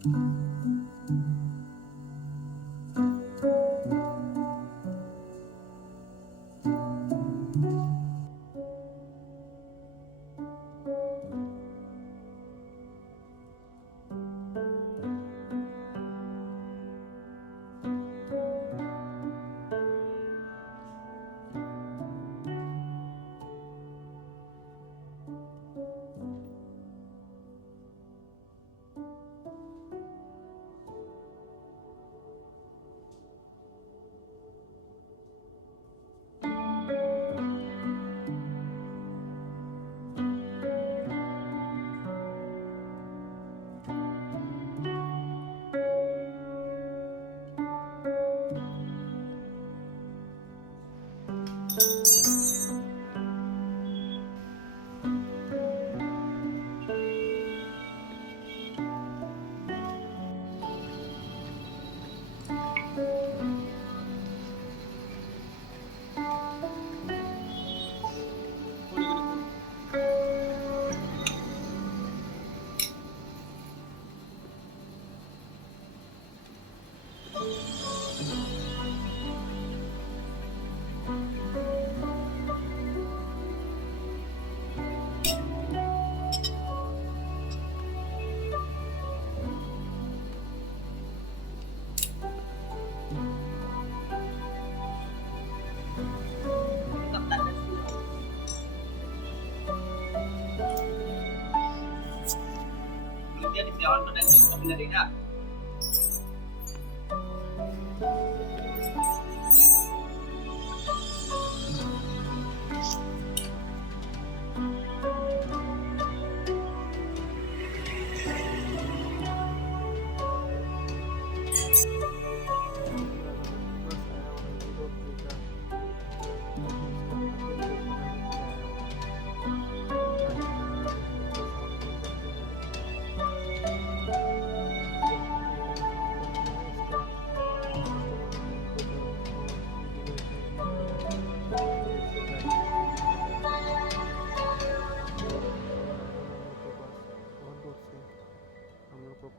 Dia di siaran pada kita benar ya.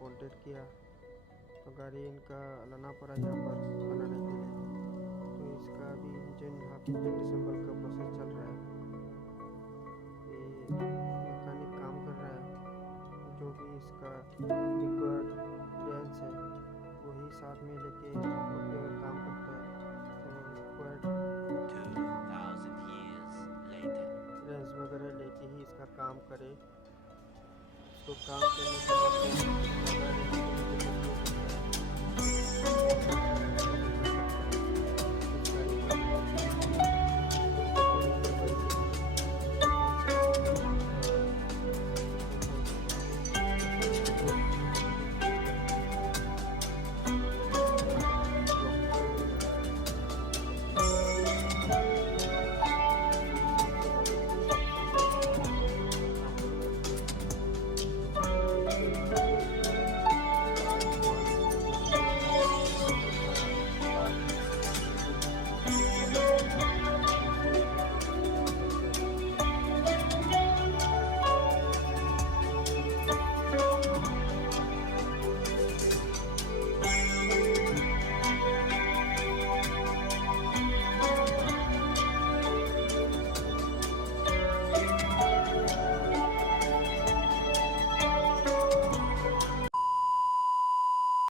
Contact किया तो गाड़ी इनका लाना पड़ा यहाँ पर बनाने के लिए। तो इसका अभी इंजन हाफ इंजन डिसम्बल का प्रोसेस चल रहा है। ये मैकेनिक काम कर रहा है, जो भी इसका रिक्वायर्ड रेंज है वही साथ में लेके काम करता है। तो रिक्वायर्ड 2000 years later. रेंज वगैरह लेके ही इसका काम करे। इसको काम करने के